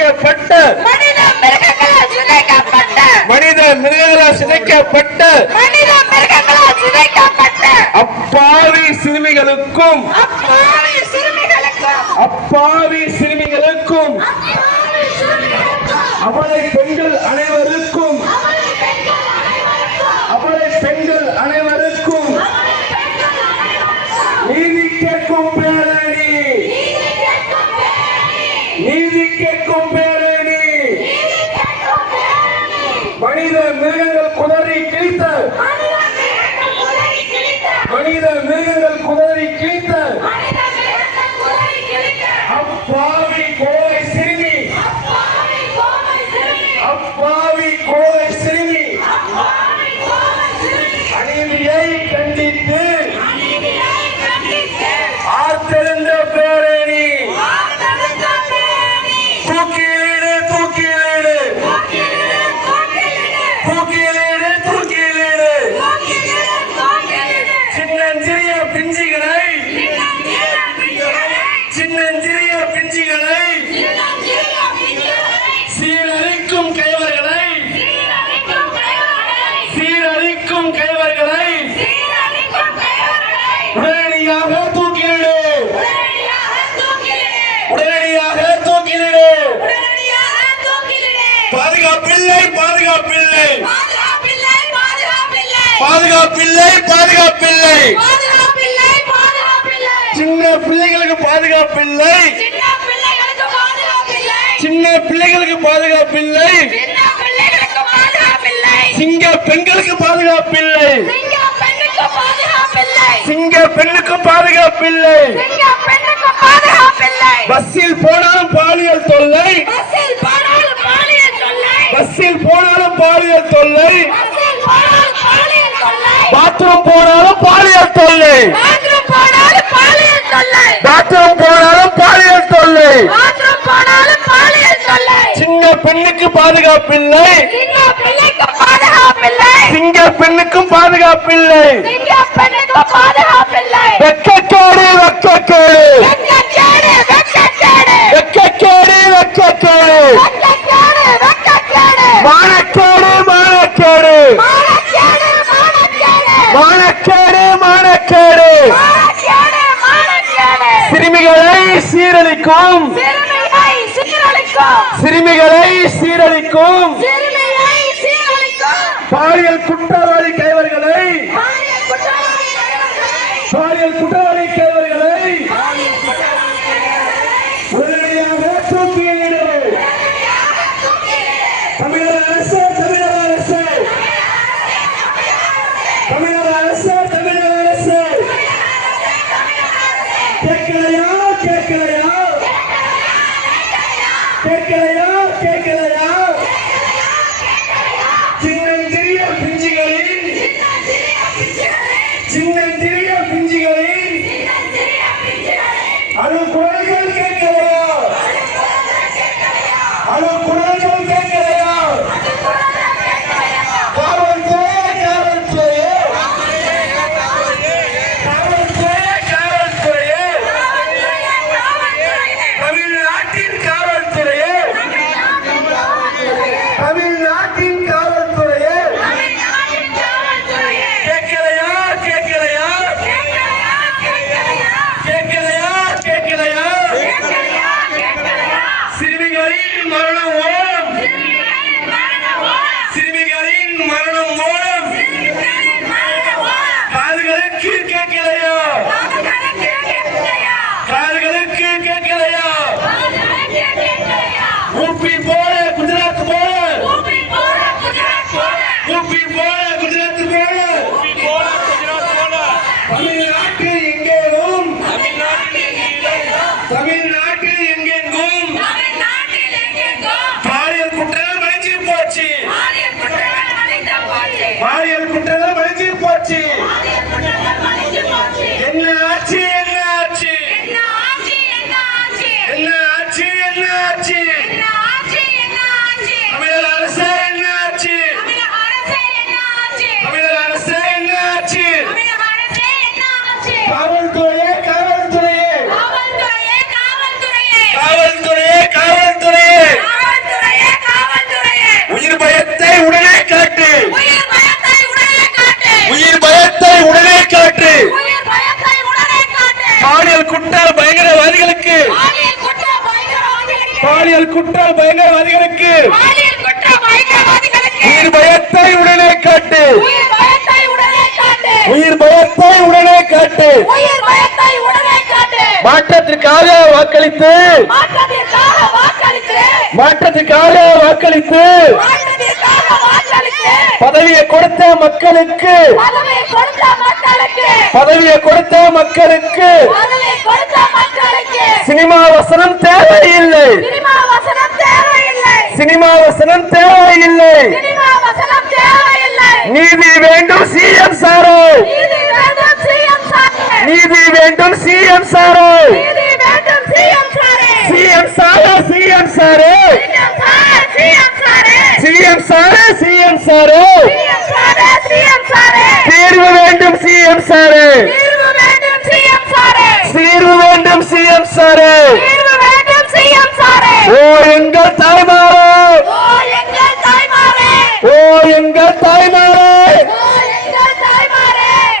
சிதைக்கப்பட்ட மனித மிருகங்களால் சிதைக்கப்பட்ட அப்பாவி சிறுமிகளுக்கும் அவளை பெண்கள் அனைவருக்கும் நீதி கேட்கும் பேரணி மனித மிருகங்கள் குதறி கிழித்த அப்பாவி கோவை சிறுமி அநீதியை கண்டித்து ஆர்த்தெழுந்த பேரணி தூக்கிலீடு சின்னஞ்சிறிய பிஞ்சிகளை சீரழிக்கும் கைவர்களை உடனடியாக தூக்கிலிடு பாதுகாப்பில்லை சின்ன பிள்ளைகளுக்கு பாதுகாப்பில்லை சிங்க பெண்களுக்கு பாதுகாப்பில்லை பஸ்ஸில் போனாலும் பாலியல் தொல்லை பாத்ரூம் போனாலும் பாலியல் தொல்லை சின்ன பெண்ணுக்கு பாதுகாப்பில்லை சிங்க பெண்ணுக்கும் பாதுகாப்பில்லை வெட்கக்கேடு மானக்கேடு சிறுமிகளை சீரழிக்கும் பாலியல் குற்றவாளி கைவர்களை உடனடியாக தூக்கிலிடு. தமிழக அரசு கேட்கலையா சின்னஞ்சிறிய பிஞ்சுகளின் அழுகுரல்கள் கேட்கலையா தமிழ்நாட்டில் எங்கெங்கும் பாலியல் குற்றம் பாலியல் குற்ற பயங்கரவாதிகளுக்கு உயிர் பயத்தை உடனே காட்டு. உயிர் பயத்தை உடனே காட்டு. மாற்றத்திற்காக வாக்களித்து பதவியை கொடுத்த மக்களுக்கு சினிமா வசனம் தேவையில்லை. சினிமா வசனம் தேவையில்லை. நீதி வேண்டும் சிஎம் சாரோ. நீதி வேண்டும் CM sorrow. CM sorrow. CM sorrow. CM sorrow. CM sorrow. தீர்வு வேண்டும் சிஎம் சாரோ. தீர்வு வேண்டும் சிஎம் சாரோ. ஓ எங்கள் தாய்மாரே, ஓ எங்கள் தாய்மாரே,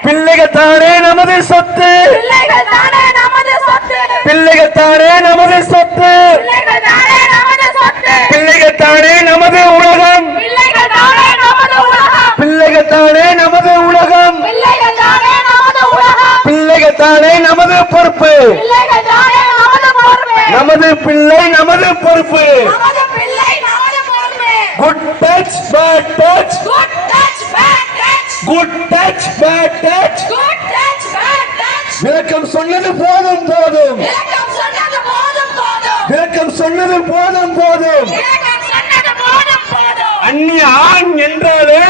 பிள்ளைகள் தானே நமது சொத்து. பிள்ளைகள் தானே நமது சொத்து. பிள்ளைகள் தானே நமது உலகம். பிள்ளைகள் தானே நமது உலகம். பிள்ளைகள் தானே நமது பொறுப்பு. நமது பிள்ளை நமது பொறுப்பு. Good touch bad touch. Good touch bad touch. விளக்கம் சொன்னது போதும் போதும். விளக்கம் சொன்னது போதும் போதும். அந்நிய ஆண் என்றாலே,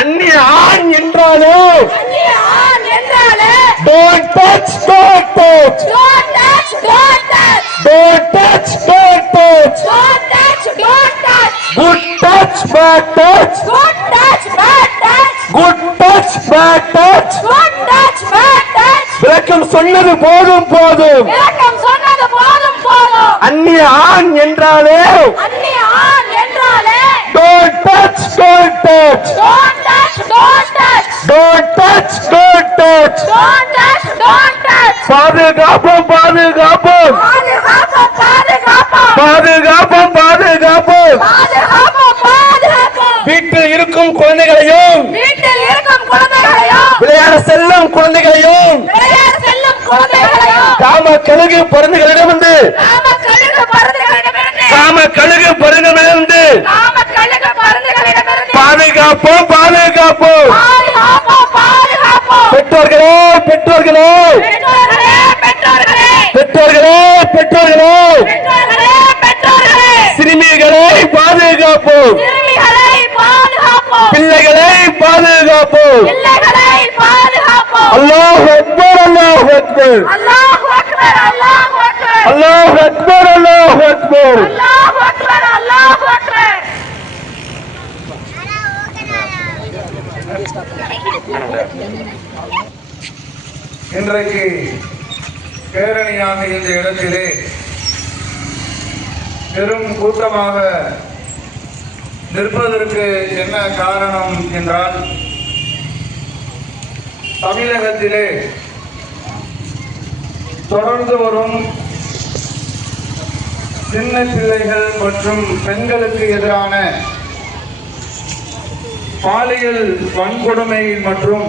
அந்நிய ஆண் என்றாலே don't touch, don't touch. Don't touch, don't touch. Don't touch, don't touch. Don't touch, don't touch. Good touch, bad touch. Good touch, bad touch. Good touch, bad touch. Good touch, bad touch. விளக்கம் சொன்னது போதும் போதும். விளக்கம் சொன்னது போதும் போதும். அந்நிய ஆண் என்றாலே, அந்நிய ஆண் என்றாலே don't touch, don't touch. Don't touch, don't touch. Don't touch, don't touch. Don't touch, don't touch. பாதுகாப்போம் பாதுகாப்போம். பாதுகாப்போம் பாதுகாப்போம். பாதுகாப்போம் பாதுகாப்போம். பாதுகாப்போம் பாதுகாப்போம். வீட்டில் இருக்கும் குழந்தைகளையும், வீட்டில் இருக்கும் குழந்தைகளையும், விளையாட செல்லும் குழந்தைகளையும், விளையாட செல்லும் குழந்தைகளையும் காம கழுகு பருந்துகளிடமிருந்து, காம கழுகு பருந்துகளிடமிருந்து, காம கழுகு பருந்துகளிடமிருந்து, காம கழுகு பருந்துகளிடமிருந்து பாதுகாப்போம் பாதுகாப்போம். பெற்றோர்களே பெற்றோர்களே பெற்றோர்களே பெற்றோர்களே சிறுமிகளை பாதுகாப்போம். பிள்ளைகளை பாதுகாப்போம். அல்லாஹ் அக்பர் அல்லாஹ் அக்பர் அல்லாஹ் அக்பர் அல்லாஹ் அக்பர் அல்லாஹ் அக்பர் அல்லாஹ் அக்பர். இன்றைக்கு பேரணியாக இந்த இடத்திலே பெரும் கூட்டமாக நிற்பதற்கு என்ன காரணம் என்றால், தமிழகத்திலே தொடர்ந்து வரும் சின்ன பிள்ளைகள் மற்றும் பெண்களுக்கு எதிரான பாலியல் வன்கொடுமை மற்றும்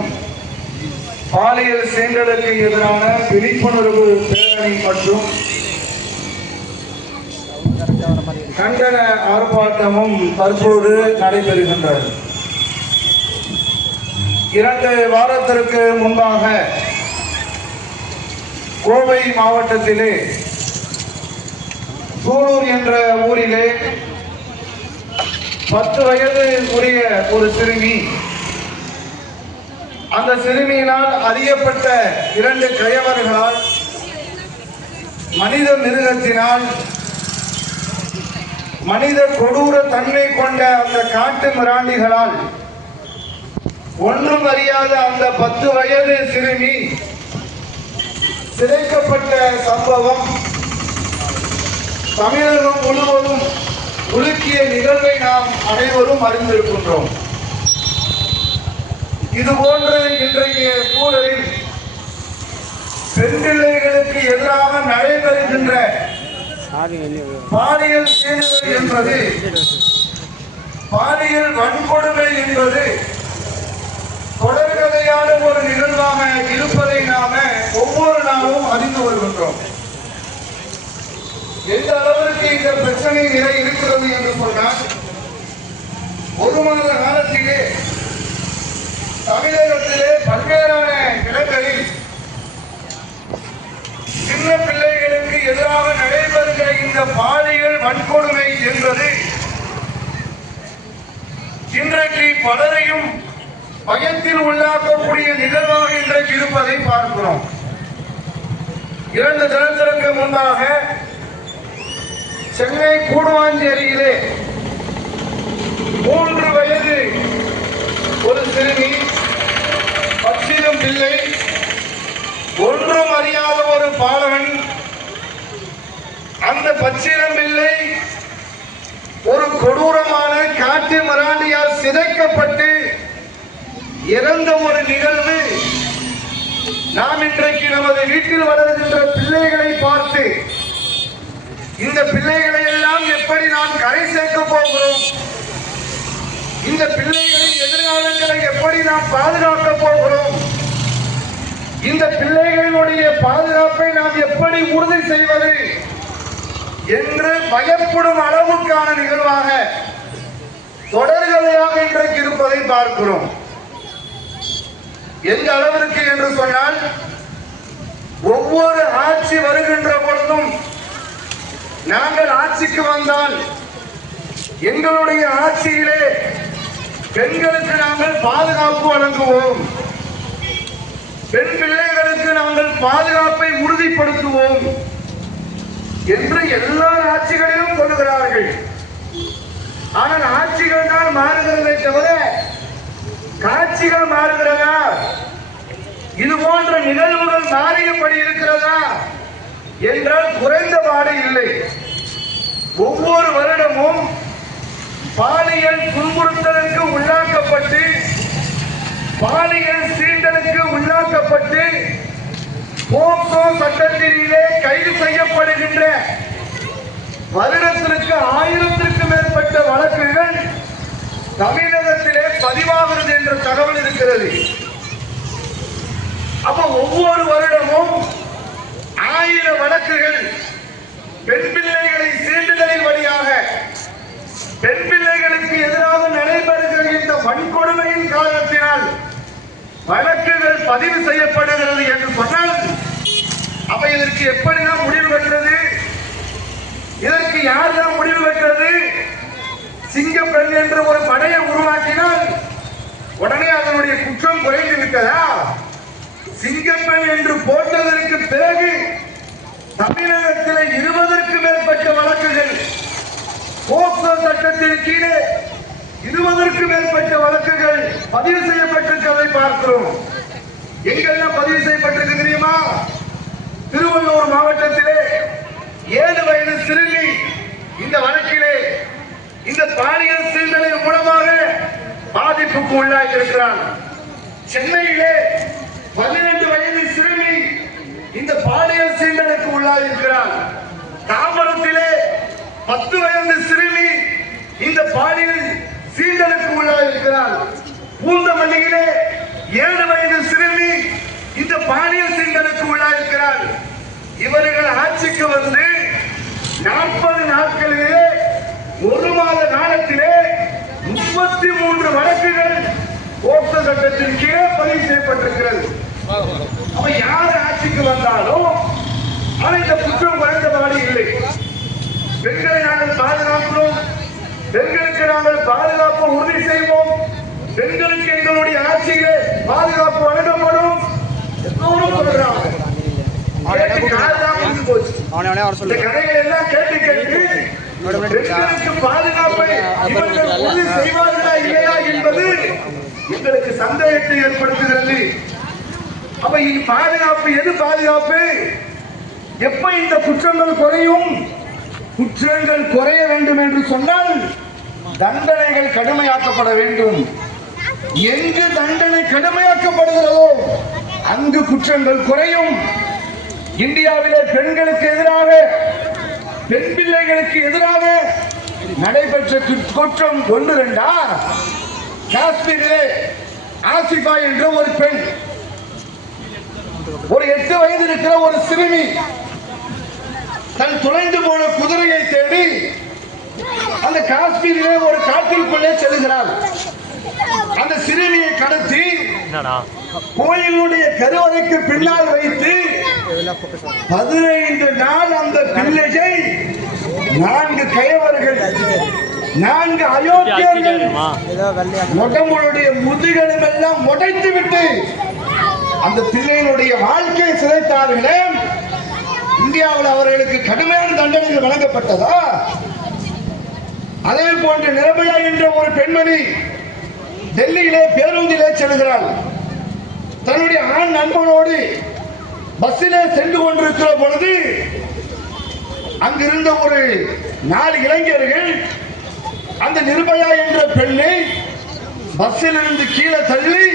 பாலியல் சீண்டலுக்கு எதிரான விழிப்புணர்வு பேரணி மற்றும் கண்டன ஆர்ப்பாட்டமும் தற்போது நடைபெறுகின்றது. 2 வாரத்திற்கு முன்பாக கோவை மாவட்டத்திலே சூலூர் என்ற ஊரிலே 10 வயது உடைய ஒரு சிறுமி, அந்த சிறுமியினால் அறியப்பட்ட 2 கயவர்களால், மனித மிருகத்தினால், மனித கொடூர தன்மை கொண்ட அந்த காட்டு மிராண்டிகளால் ஒன்றும் அறியாத அந்த 10 வயது சிறுமி சிதைக்கப்பட்ட சம்பவம் தமிழகம் முழுவதும் உலுக்கிய நிகழ்வை நாம் அனைவரும் அறிந்திருக்கின்றோம். இதுபோன்று இன்றைய சூழலில் பெண் பிள்ளைகளுக்கு எதிராக நடைபெறுகின்ற பாலியல் சீண்டுதல் என்பது, பாலியல் வன்கொடுமை என்பது தொடர்கதையான ஒரு நிகழ்வாக இருப்பதை நாம ஒவ்வொரு நாளும் அறிந்து வருகின்றோம். எந்த அளவிற்கு இந்த பிரச்சனை நிலை இருக்கிறது என்று சொன்னால், ஒரு மாத காலத்திலே தமிழகத்திலே பல்வேறான இடங்களில் சின்ன பிள்ளைகளுக்கு எதிராக நடைபெறுகிற இந்த பாலியல் வன்கொடுமை என்பது இன்றைக்கு பலரையும் பயத்தில் உள்ளாக்கக்கூடிய நிகழ்வாக இன்றைக்கு இருப்பதை பார்க்கிறோம். 2 தினத்திற்கு முன்பாக சென்னை கூடுவாஞ்சேரியிலே 3 வயது ஒரு சிறுமி, பச்சிளம் பிள்ளை, ஒன்றும் அறியாத ஒரு பாலகன், அந்த பச்சிளம் பிள்ளை ஒரு கொடூரமான காட்டு மிராண்டியால் சிதைக்கப்பட்டு இறந்த ஒரு நிகழ்வு நாம் இன்றைக்கு நமது வீட்டில் வளர்கின்ற பிள்ளைகளை பார்த்து, இந்த பிள்ளைகளை எல்லாம் எப்படி நாம் கரை சேர்க்க போகிறோம், இந்த பிள்ளைகளின் எதிர்காலங்களை எப்படி நாம் பாதுகாக்க போகிறோம், இந்த பிள்ளைகளினுடைய பாதுகாப்பை நாம் எப்படி உறுதி செய்வது என்று பயப்படும் அளவுக்கான நிகழ்வாக தொடர்கதையாக இன்றைக்கு இருப்பதை பார்க்கிறோம். எந்த அளவிற்கு என்று சொன்னால், ஒவ்வொரு ஆட்சி வருகின்ற பொழுதும் நாங்கள் ஆட்சிக்கு வந்தால் எங்களுடைய ஆட்சியிலே பெண்களுக்கு நாங்கள் பாதுகாப்பு வழங்குவோம், பெண் பிள்ளைகளுக்கு நாங்கள் பாதுகாப்பை உறுதிப்படுத்துவோம் என்று எல்லா ஆட்சிகளிலும் சொல்லுகிறார்கள். ஆனால் ஆட்சிகள் தான் மாறுகிறதை தவிர காட்சிகள் மாறுகிறதா? இது போன்ற நிகழ்வுகள் மாறியபடி இருக்கிறதா என்றால் குறைந்தபாடு இல்லை. ஒவ்வொரு வருடமும் பாலியல் துன்புறுத்தலுக்கு உள்ளாக்கப்பட்டு, பாலியல் சீண்டலுக்கு உள்ளாக்கப்பட்டு போக்சோ சட்டத்திலே கைது செய்யப்படுகின்ற வருடத்திற்கு 1000க்கு மேற்பட்ட வழக்குகள் தமிழகத்திலே பதிவாகிறது என்ற தகவல் இருக்கிறது. அப்ப ஒவ்வொரு வருடமும் 1000 வழக்குகள் பெண் பிள்ளைகளை சீண்டுதலின் வழியாக, பெண் பிள்ளைகளுக்கு எதிராக நடைபெறுகிற இந்த வன்கொடுமையின் காரணத்தினால் வழக்குகள் பதிவு செய்யப்படுகிறது என்று சொன்னால், அப்ப இதற்கு எப்படி நாம் முடிவு பெற்றது? இதற்கு யார் தான் முடிவு பெற்றது? சிங்கப்பெண் என்ற ஒரு படையை உருவாக்கினால் உடனே அதனுடைய குற்றம் குறைந்து விட்டதா? சிங்கப்பெண் என்று போட்டதற்கு பிறகு தமிழகத்தில் 20க்கு மேற்பட்ட வழக்குகள், போக்சோ சட்டத்தின் கீழே 20க்கு மேற்பட்ட வழக்குகள் பதிவு செய்யப்பட்டிருக்கிறதை பார்க்கிறோம். எங்கெல்லாம் பதிவு செய்யப்பட்டிருக்கு தெரியுமா? திருவள்ளூர் மாவட்டத்திலே 7 வயது சிறுமி இந்த வழக்கிலே இந்த பாலியல் சீண்டலின் மூலமாக பாதிப்புக்கு உள்ளாகி இருக்கிறார். சென்னையிலே 12 வயது சிறுமி இந்த பாலியல் சீண்டலுக்கு உள்ளாகி இருக்கிறார். தாம்பரத்திலே 10 வயது சிறுமி இந்த பாலியல் சீண்டலுக்கு உள்ளாகி இருக்கிறார். பூந்தமல்லியிலே 7 வயது சிறுமி இந்த பாலியல் சீண்டலுக்கு உள்ளாகி இருக்கிறார். இவர்கள் ஆட்சிக்கு வந்து 40 நாட்களிலே, 1 மாத காலத்திலே 33 வழக்குகள் போக்சோ சட்டத்தின் கீழே பதிவு செய்யப்பட்டிருக்கிறது. அப்ப யார் ஆட்சிக்கு வந்தாலும் இந்த குற்றம் குறைந்தபாடு இல்லை. பெண்களை நாங்கள் பாதுகாக்கிறோம், பெண்களுக்கு நாங்கள் பாதுகாப்பு உறுதி செய்வோம், பெண்களுக்கு எங்களுடைய ஆட்சியிலே பாதுகாப்பு வழங்கப்படும் எல்லோரும் சொல்கிறாங்க. கதைகள் எல்லாம் கேட்டு கேட்டு பெண்களுக்கு பாதுகாப்பை இவர்கள் உறுதி செய்வார்களா இல்லையா என்பது எங்களுக்கு சந்தேகத்தை ஏற்படுத்துகிறது. அப்ப பாதுகாப்பு எது பாதுகாப்பு? எப்ப இந்த குற்றங்கள் குறையும்? குற்றங்கள் குறைய வேண்டும் என்று சொன்னால் தண்டனைகள் கடுமையாக்கப்பட வேண்டும். எங்கு தண்டனை கடுமையாக்கப்படுகிறதோ அங்கு குற்றங்கள் குறையும். இந்தியாவிலே பெண்களுக்கு எதிராக பெண் பிள்ளைகளுக்கு எதிராக நடைபெற்ற குற்றம் 1-2 காஷ்மீரிலே ஆசிபா என்ற ஒரு பெண், ஒரு 8 வயது இருக்கிற ஒரு சிறுமி தன் தொலைந்து போன குதிரையை தேடி அந்த காஷ்மீரிலே ஒரு காட்டிற்குள்ளே செல்கிறார். அந்த சிறுமியை கடத்தி கோயிலுடைய கருவறைக்கு பின்னால் வைத்து 15 நாள் அந்த பிள்ளையை 4 கயவர்கள் 4 அயோக்கியர்கள் உடம்புடைய முதுகெலும் எல்லாம் உடைத்து விட்டு அந்த பிள்ளையினுடைய வாழ்க்கையை சிதைத்தார்களே. இந்தியாவில் அவர்களுக்கு கடுமையான தண்டனைகள் வழங்கப்பட்டதா? அதே போன்று நிர்பயா என்ற ஒரு பெண்மணி டெல்லியிலே பேருந்திலே செல்கிறாள். தன்னுடைய ஆண் நண்பனோடு பஸ்ஸிலே சென்று கொண்டிருக்கிற பொழுது அங்கிருந்த ஒரு 4 இளைஞர்கள் அந்த நிர்பயா என்ற பெண்ணை பஸ்ஸில் இருந்து கீழே தள்ளி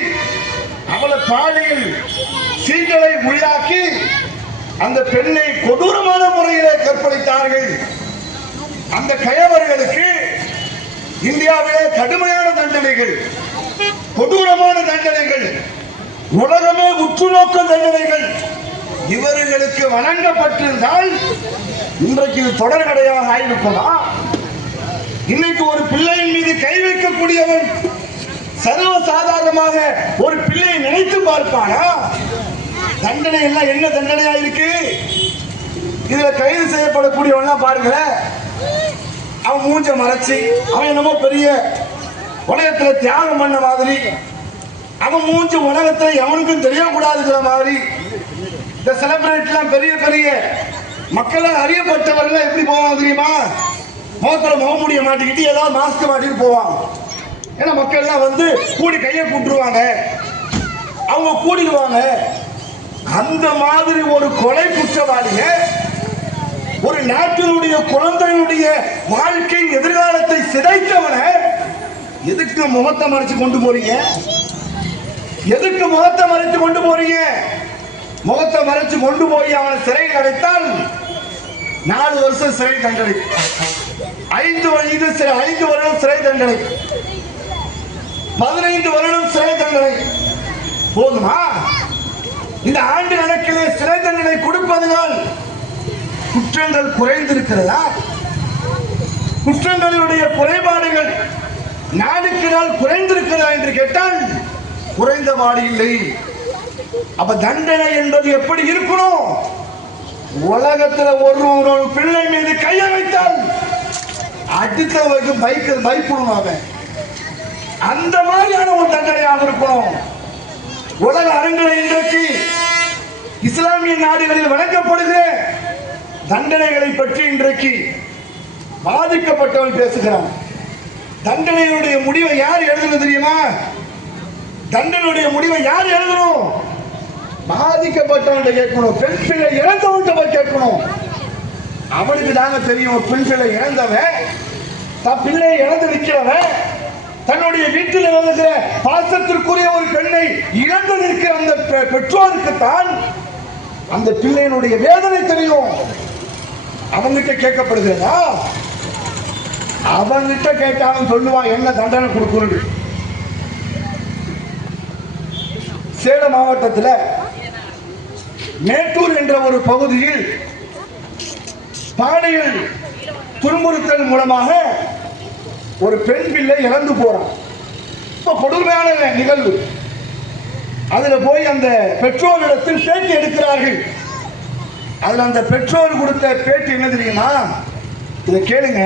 அவளை பாலியல் சீண்டலை உள்ளாக்கி அந்த பெண்ணை கொடூரமான முறையிலே கற்பழித்தார்கள். அந்த கயவர்களுக்கு இந்தியாவிலே கடுமையான தண்டனைகள், கொடூரமான தண்டனைகள், உலகமே உற்றுநோக்க தண்டனைகள் இவர்களுக்கு வழங்கப்பட்டிருந்தால் இன்றைக்கு தொடர் கடையாக ஆயிருக்குமா? இன்னைக்கு ஒரு பிள்ளையின் மீது கை வைக்கக்கூடியவன் சர்வ சாதாரணமாக ஒரு பிள்ளையை நினைத்து பார்ப்பானா? தண்டனை எல்லாம் என்ன தண்டனையா இருக்கு? இதுல கைது செய்யப்படக்கூடியவன் பாருங்களேன், அவன் மூஞ்ச மறைச்சு அவன் என்னமோ பெரிய உலகத்துல தியாகம் பண்ண மாதிரி, அவன் மூஞ்ச உலகத்துல எவனுக்கும் தெரியக்கூடாதுங்கிற மாதிரி. இந்த செலிபிரிட்டி எல்லாம் பெரிய பெரிய மக்களால் அறியப்பட்டவர்கள் எப்படி போவாங்க தெரியுமா? முகத்துல முகமூடிய மாட்டிக்கிட்டு ஏதாவது மாஸ்க் மாட்டிட்டு போவாங்க. ஏன்னா மக்கள் எல்லாம் வந்து கூடி கையை கூட்டுருவாங்க, அவங்க கூடிடுவாங்க. அந்த மாதிரி ஒரு கொலை குற்றவாளிய, ஒரு நாட்டினுடைய குழந்தைகளுடைய வாழ்க்கை எதிர்காலத்தை சிதைத்தவன எதுக்கு முகத்தை மறைச்சு கொண்டு போறீங்க? எதுக்கு முகத்தை மறைத்து கொண்டு போறீங்க? முகத்தை மறைச்சு கொண்டு போய் அவனை சிறையில் அடைத்தால் 4 வருஷம் சிறை தண்டனை, 5 வருடம் சிறை தண்டனை, 15 வருடம் சிறை தண்டனை போதுமா? இந்த ஆண்டு கணக்கிலே சிறை தண்டனை கொடுப்பதனால் குற்றங்கள் குறைந்திருக்கிறதா? குற்றங்களுடைய குறைபாடுகள் நாளுக்கு நாள் குறைந்திருக்கிறதா என்று கேட்டால் குறைந்தபாடு இல்லை. அப்ப தண்டனை என்பது எப்படி இருக்கணும்? உலகத்துல ஒரு பிள்ளை மீது கையை வைத்தால் அடுத்தவருக்கு பயப்படுவாங்க. அந்த மாதிரியான ஒரு தண்டனையாக இருக்கணும். உலக அரங்கில் இன்றைக்கு இஸ்லாமிய நாடுகளில் வழங்கப்படுகிற தண்டனைகளை பற்றி இன்றைக்கு பாதிக்கப்பட்டவன் பேசுகிறான். தண்டனையுடைய முடிவை யார் எழுதணும் தெரியுமா? தண்டனையுடைய முடிவை யார் எழுதணும்? பாதிக்கப்பட்டவன் கேட்கணும். பெண் பிள்ளை இறந்தவன் போய் கேட்கணும். அவனுக்கு தாங்க தெரியும். பெண் பிள்ளை இறந்தவன், தன் பிள்ளையை இழந்து நிற்கிறவன், தன்னுடைய வீட்டில் இருக்கிற பாசத்திற்குரிய ஒரு பெண்ணை இழந்து நிற்கிற அந்த பெற்றோருக்குத்தான் அந்த பிள்ளையினுடைய வேதனை தெரியும். அவங்கிட்ட கேட்கப்படுகிறதா? அவங்கிட்ட கேட்டாலும் சொல்லுவான் என்ன தண்டனை கொடுக்கணும். சேலம் மாவட்டத்தில் மேட்டூர் என்ற ஒரு பகுதியில் பாலியல் துன்புறுத்தல் மூலமாக ஒரு பெண் பிள்ளை இறந்து போறான். இப்ப கொடுமையான நிகழ்வு. அதுல போய் அந்த பெற்றோரிடத்தில் பேட்டி எடுக்கிறார்கள். அதுல அந்த பெற்றோர் கொடுத்த பேட்டி என்ன தெரியுமா? இதை கேளுங்க.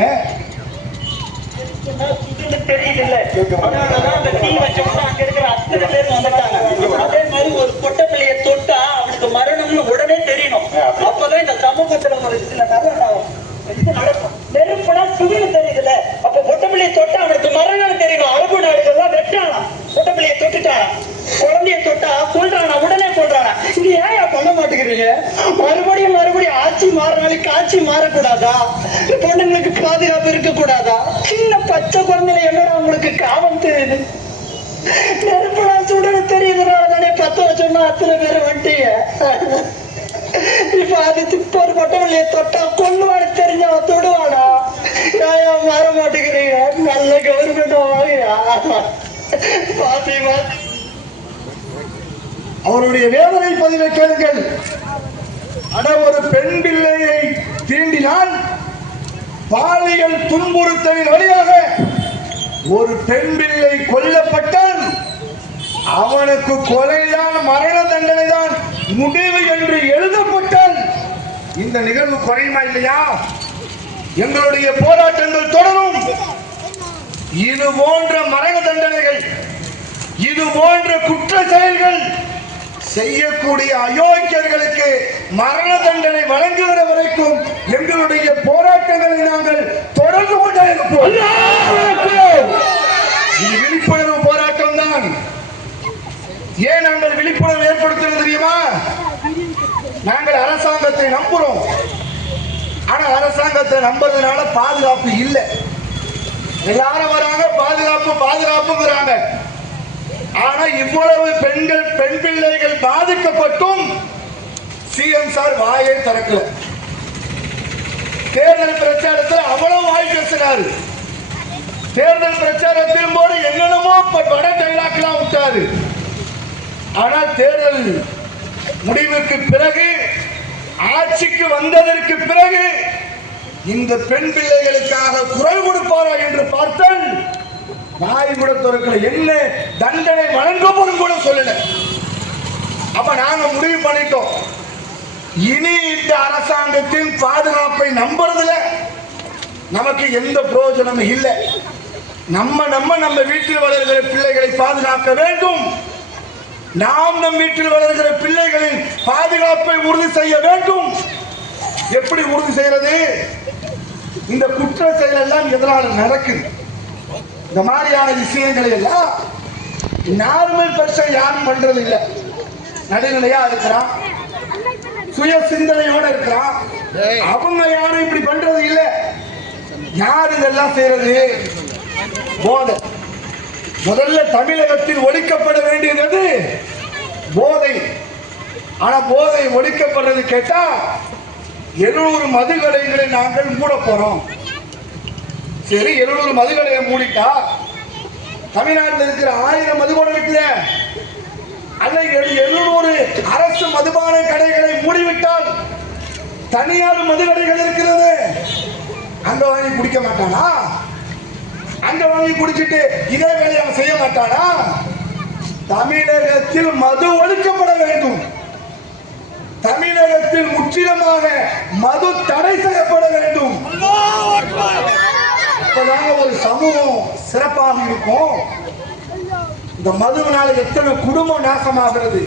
ஒரு பொட்ட பிள்ளைய தொட்டா அவனுக்கு மரணம்னு உடனே தெரியணும். அப்பதான் இந்த சமூகத்துல ஒரு சில நடக்கும். நெருப்புனா சுவின்னு தெரியுதுல்ல, அப்ப பொட்ட பிள்ளைய தொட்டா அவனுக்கு மரணம் தெரியணும். அரபு நாடுகள்லாம் வெட்டானா, பொட்ட பிள்ளைய தொட்டுட்டானா, குழந்தைய தொட்டா கொள்றானா, உடனே கொள்றானா. இங்க ஏன் பண்ண மாட்டேங்கிறீங்க? மறுபடியும் ஆட்சி மாறினாலும் ஆட்சி மாறக்கூடாதா? பொண்ணுங்களுக்கு பாதுகாப்பு இருக்க கூடாதா? சின்ன பச்சை குழந்தைல என்னடா உங்களுக்கு காவல் தெரியுது? நெருப்புனா சுடன்னு தெரியுதுனால தானே 10 வருஷமா அத்தனை பேரை வந்துட்டீங்க. இப்ப அது இப்ப ஒரு பொட்டமல்லியை தொட்டா கொள்ளுவாடு தெரிஞ்சவன் தொடுவானா? ஏன் மாற மாட்டேங்கிறீங்க? நல்ல கவர்மெண்ட் வாங்கியா பாத்திமா? அவருடைய வேதனை பதிவை கேளுங்கள். அட, ஒரு பெண் பிள்ளையை தீண்டினால் பாலியல் துன்புறுத்தலின் வழியாக ஒரு பெண் பிள்ளை கொல்லப்பட்டால் அவனுக்கு கொலைதான், மரண தண்டனை தான் முடிவு என்று எழுதப்பட்டால் இந்த நிகழ்வு குறையுமா இல்லையா? எங்களுடைய போராட்டங்கள் தொடரும். இது போன்ற மரண தண்டனைகள், இது போன்ற குற்ற செயல்கள் செய்யக்கூடிய அயோக்கியர்களுக்கு மரண தண்டனை வழங்குகிற வரைக்கும் எங்களுடைய போராட்டங்களை நாங்கள் தொடர்ந்து கொண்டே இருப்போம். இது விழிப்புணர்வு போராட்டம் தான். ஏன் நாங்கள் விழிப்புணர்வு ஏற்படுத்துவது தெரியுமா? நாங்கள் அரசாங்கத்தை நம்புறோம். ஆனா அரசாங்கத்தை நம்புறதுனால பாதுகாப்பு இல்லை. எல்லாரும் வராங்க, பாதுகாப்பு பாதுகாப்புங்கிறாங்க. ஆனா இவ்வளவு பெண் பிள்ளைகள் பாதிக்கப்பட்டும் சிஎம் சார் வாயை திறக்கல. தேர்தல் பிரச்சாரத்தில் அவ்வளவு வாய் பேசினாரு. தேர்தல் பிரச்சாரத்தின் போது என்னென்னமோ பட டைலாக்லாம் விட்டாரு. ஆனால் தேர்தல் முடிவுக்கு பிறகு, ஆட்சிக்கு வந்ததற்கு பிறகு இந்த பெண் பிள்ளைகளுக்காக குரல் கொடுப்பாரா என்று பார்த்தால் நாய் கூட திறக்கல. என்ன தண்டனை வழங்கப்படும் கூட சொல்லல. அப்ப நாங்க முடிவு பண்ணிட்டோம், இனி இந்த அரசாங்கத்தின் பாதுகாப்பை நம்புறதுல நமக்கு எந்த பிரயோஜனமும் இல்லை. நம்ம வீட்டில் வளர்கிற பிள்ளைகளை பாதுகாக்க வேண்டும். நாம் நம் வீட்டில் வளர்கிற பிள்ளைகளின் பாதுகாப்பை உறுதி செய்ய வேண்டும். எப்படி உறுதி செய்யறது? இந்த குற்ற செயல் எல்லாம் எதனால நடக்குது? இந்த மாதிரியான விஷயங்களை எல்லாம் நார்மல் பர்சன் யாரும் பண்றது இல்லை. நடுநிலையா இருக்கிறான், சுய சிந்தனையோட இருக்கிறான். அவங்க யாரும் இப்படி பண்றது இல்லை. யார் இதெல்லாம் செய்யறது? போதை. முதல்ல தமிழகத்தில் ஒழிக்கப்பட வேண்டியது போதை. ஆனா போதை ஒழிக்கப்படுறது கேட்டா 700 மதுக்கடைகளை நாங்கள் மூட போறோம். சரி, 700 மதுக்கடையை மூடிட்டா தமிழ்நாட்டில் இருக்கிற 1000 மதுக்கடை இருக்குல்ல, அல்ல 700 அரசு மதுபான கடைகளை மூடிவிட்டால் தனியார் மதுக்கடைகள் இருக்கிறது, அங்க வாங்கி குடிக்க மாட்டானா? அங்க வாங்கி குடிச்சிட்டு இதே வேலையை அவன் செய்ய மாட்டானா? தமிழகத்தில் மது ஒழிக்கப்பட வேண்டும். தமிழகத்தில் முற்றிலுமாக மது தடை செய்யப்பட வேண்டும். அப்பதாங்க ஒரு சமூகம் சிறப்பாக இருக்கும். இந்த மதுவினால எத்தனை குடும்பம் நாசமாகிறது,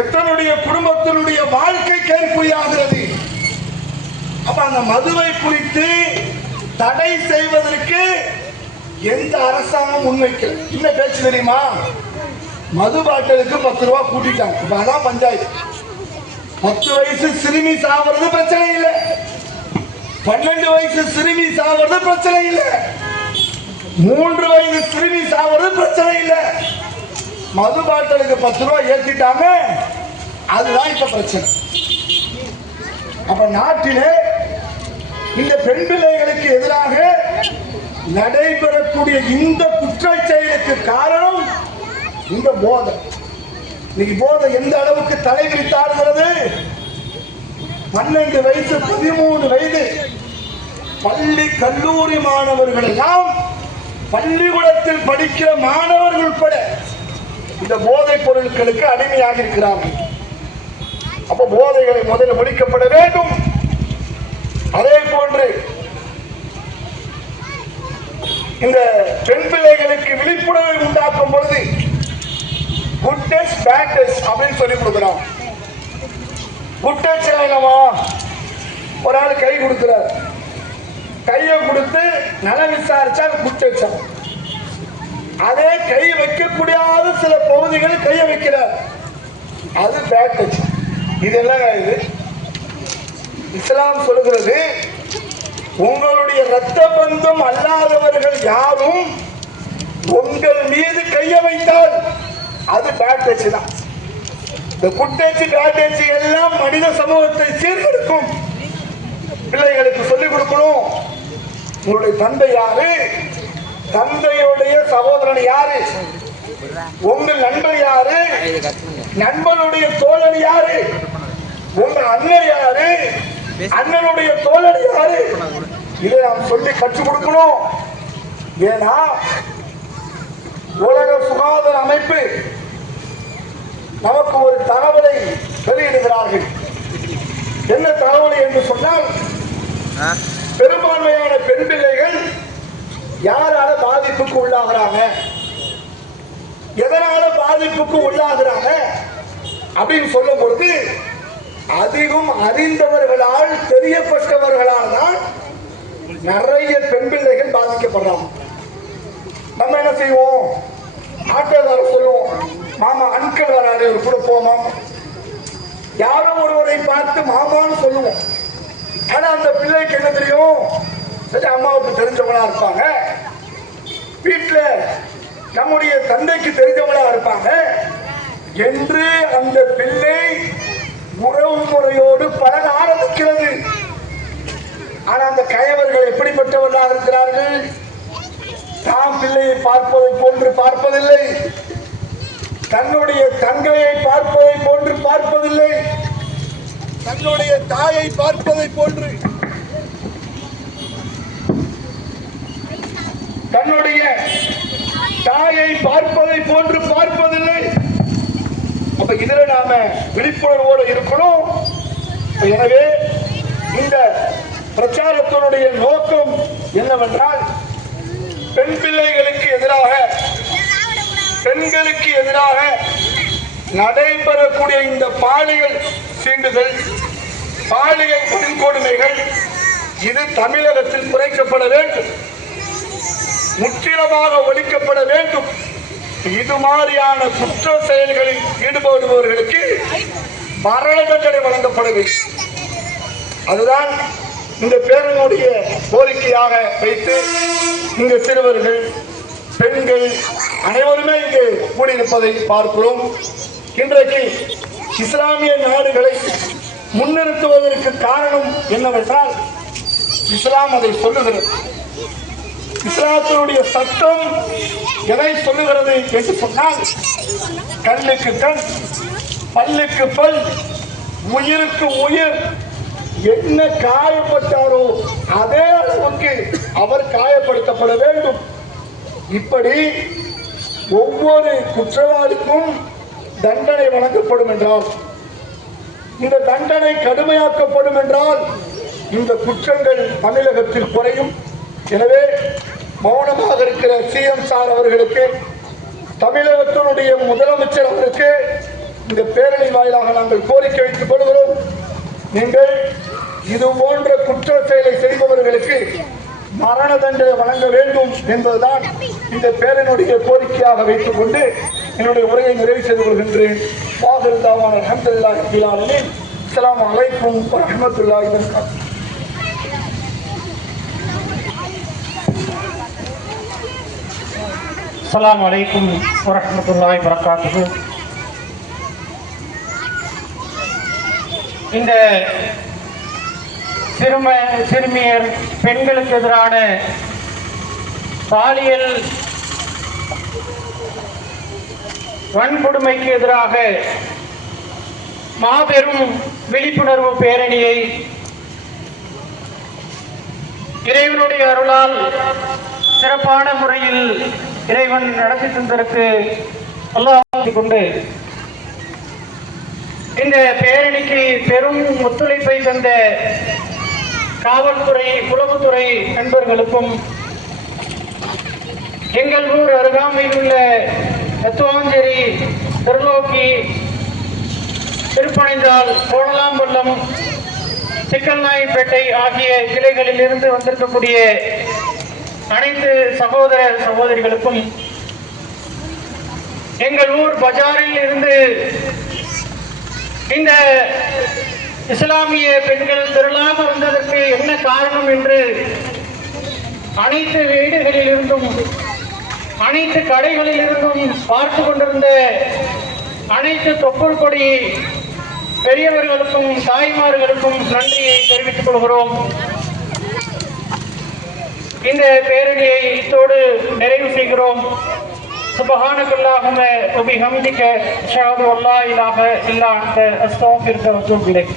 எத்தனுடைய குடும்பத்தினுடைய வாழ்க்கை கேள்விக்குறியாகிறது. அப்ப அந்த மதுவை குறித்து தடை செய்வதற்கு எந்த அரசாங்கம் முன்வைக்கல. என்ன பேச்சு தெரியுமா? மது பாட்டிலுக்கு 10 ரூபாய் கூட்டிட்டாங்க. இப்ப அதான் பஞ்சாயத்து. 10 வயசு சிறுமி சாவது பிரச்சனை இல்லை, 12 வயசு சிறுமி சாவது பிரச்சனை இல்லை, 3 வயசு சிறுமி சாவது பிரச்சனை இல்லை. மது பாட்டிலுக்கு 10 ரூபாய் ஏற்றிட்டாங்க, அதுதான் இப்ப பிரச்சனை. அப்ப நாட்டிலே இந்த பெண் பிள்ளைகளுக்கு எதிராக நடைபெறக்கூடிய இந்த குற்ற செயலுக்கு காரணம் இந்த போதை. இன்னைக்கு போதை எந்த அளவுக்கு தலைவிரித்தாடுகிறது? 12 வயசு 13 வயது பள்ளி கல்லூரி மாணவர்கள் எல்லாம், பள்ளிக்கூடத்தில் படிக்கிற மாணவர்கள் உட்பட இந்த போதைப் பொருட்களுக்கு அடிமையாக இருக்கிறார்கள். அப்ப போதைகளை முதலில் ஒழிக்கப்பட வேண்டும். அதே போன்று இந்த பெண் பிள்ளைகளுக்கு விழிப்புணர்வை உண்டாக்கும் பொழுது குட் டச் பேட் டச் அப்படின்னு சொல்லி கொடுக்கிறோம். குட் டச் என்னவா? ஒரு ஆள் கை கொடுக்கிறார், கையை கொடுத்து நல விசாரிச்சா குட் டச். அதே கை வைக்கக்கூடிய சில பகுதிகள் கையை வைக்கிறார், அது பேட் டச். இதெல்லாம் இது இஸ்லாம் சொல்லுகிறது, உங்களுடைய இரத்த பந்தம் அல்லாதவர்கள் யாரும் உங்கள் மீது கையை வைத்தால் அது பேட் டச் தான். இந்த குட்டேச்சு காட்டேச்சு எல்லாம் மனித சமூகத்தை சீர்கெடுக்கும். பிள்ளைகளுக்கு சொல்லிக் கொடுக்கணும். உங்களுடைய தந்தை யாரு, தந்தையுடைய சகோதரன் யாரு, உங்கள் நண்பர் யாரு, நண்பனுடைய தோழன் யாரு, உங்க அண்ணன் யாரு, அண்ணனுடைய தோழன் யாரு, இதை நாம் சொல்லி கற்றுக் கொடுக்கணும். ஏன்னா உலக சுகாதார அமைப்பு நமக்கு ஒரு தகவலை வெளியிடுகிறார்கள். என்ன தகவல் என்று சொன்னால், பெரும்பான்மையான பெண் பிள்ளைகள் யாரால பாதிப்புக்கு உள்ளாகிறாங்க, எதனால பாதிப்புக்கு உள்ளாகிறாங்க அப்படின்னு சொல்லும் பொழுது அதிகம் அறிந்தவர்களால் தெரியப்பட்டவர்களால் தான் நிறைய பெண் பிள்ளைகள் பாதிக்கப்படுறாங்க. நம்ம என்ன செய்வோம், ஆட்டோக்கார சொல்லுவோம், மாமா அன்கல் வராது ஒரு கூட போமா, யாரோ ஒருவரை பார்த்து மாமான்னு சொல்லுவோம். ஆனா அந்த பிள்ளைக்கு என்ன தெரியும், சரி அம்மாவுக்கு தெரிஞ்சவங்களா இருப்பாங்க, வீட்டுல நம்முடைய தந்தைக்கு தெரிஞ்சவங்களா இருப்பாங்க என்று அந்த பிள்ளை உறவு முறையோடு பழக ஆரம்பிக்கிறது. ஆனா அந்த கயவர்கள் எப்படிப்பட்டவர்களாக இருக்கிறார்கள், தாம் பிள்ளையை பார்ப்பதை போன்று பார்ப்பதில்லை, தன்னுடைய தங்கையை பார்ப்பதை போன்று பார்ப்பதில்லை, தன்னுடைய தாயை பார்ப்பதை போன்று, தன்னுடைய தாயை பார்ப்பதை போன்று பார்ப்பதில்லை. அப்ப இதுல நாம விழிப்புணர்வோடு இருக்கணும். எனவே இந்த பிரச்சாரத்தினுடைய நோக்கம் என்னவென்றால், பெண் பிள்ளைகளுக்கு எதிராக, பெண்களுக்கு எதிராக நடைபெறக்கூடிய இந்த பாலியல் சீண்டுதல், பாலியல் வன்கொடுமைகள் இது தமிழகத்தில் குறைக்கப்பட வேண்டும், முற்றிலுமாக ஒழிக்கப்பட வேண்டும். இது மாதிரியான குற்ற செயல்களில் ஈடுபடுபவர்களுக்கு மரண தண்டனை வழங்கப்பட வேண்டும். அதுதான் இந்த பேரனுடைய கோரிக்கையாக வைத்து இங்கு சிறுவர்கள், பெண்கள் அனைவருமே இங்கு கூடியிருப்பதை பார்க்கிறோம். இன்றைக்கு இஸ்லாமிய நாடுகளை முன்னிறுத்துவதற்கு காரணம் என்னவென்றால், இஸ்லாம் அதை சொல்லுகிறது. இஸ்லாத்தினுடைய சட்டம் எதை சொல்லுகிறது என்று சொன்னால், கல்லுக்கு கண், பல்லுக்கு பல், உயிருக்கு உயிர். என்ன காயப்பட்டாரோ அதே அளவுக்கு அவர் காயப்படுத்தப்பட வேண்டும். இப்படி ஒவ்வொரு குற்றவாளிக்கும் தண்டனை வழங்கப்படும் என்றால், இந்த தண்டனை கடுமையாக்கப்படும் என்றால் இந்த குற்றங்கள் தமிழகத்தில் குறையும். எனவே மௌனமாக இருக்கிற சிஎம் சார் அவர்களுக்கு, தமிழகத்தினுடைய முதலமைச்சர் அவருக்கு இந்த பேரணி வாயிலாக நாங்கள் கோரிக்கை வைத்துக் கொள்கிறோம். நீங்கள் இது போன்ற குற்ற செயலை செய்பவர்களுக்கு மரண தண்டனை வழங்க வேண்டும் என்பதுதான் இந்த பேரனுடைய கோரிக்கையாக வைத்துக் கொண்டு என்னுடைய உரையை நிறைவு செய்து கொள்கின்றேன். வாஹிருதாவான அல்ஹம்துலில்லாஹி ரப்பில் ஆலமீன். அஸ்ஸலாமு அலைக்கும் வரஹ்மத்துல்லாஹி வபரகாத்துஹு. அஸ்ஸலாமு அலைக்கும் வரஹ்மத்துல்லாஹி வபரகாத்துஹு. இந்த சிறுமியர் பெண்களுக்கு எதிரான பாலியல் வன்கொடுமைக்கு எதிராக மாபெரும் விழிப்புணர்வு பேரணியை இறைவனுடைய அருளால் சிறப்பான முறையில் இறைவன் நடத்தி தந்ததற்கு அல்லாஹ் கொண்டு இந்த பேரணிக்கு பெரும் ஒத்துழைப்பை தந்த காவல்துறை, உளவுத்துறை நண்பர்களுக்கும், எங்கள் ஊர் அருகாமையில் உள்ள எத்துவாஞ்சேரி, திருலோக்கி, திருப்பனைந்தாள், கோடலாம்பள்ளம், சிக்கல்நாயப்பேட்டை ஆகிய கிளைகளில் இருந்து வந்திருக்கக்கூடிய அனைத்து சகோதர சகோதரிகளுக்கும், எங்கள் ஊர் பஜாரில் இருந்து இந்த இஸ்லாமிய பெண்கள் திரளாக வந்ததற்கு என்ன காரணம் என்று அனைத்து வீடுகளில் இருந்தும், அனைத்து கடைகளில் இருந்தும் பார்த்து கொண்டிருந்த அனைத்து தொப்புள் கொடி பெரியவர்களுக்கும் தாய்மார்களுக்கும் நன்றியை தெரிவித்துக் கொள்கிறோம். இந்த பேரணியை இத்தோடு நிறைவு செய்கிறோம். சுப்ஹானக்கல்லாஹும்ம வ பிஹம்திக அஷ்ஹது அல்லா இலாஹா இல்லா அன்த அஸ்தக்ஃபிருக வ அத்தூபு இலைக்.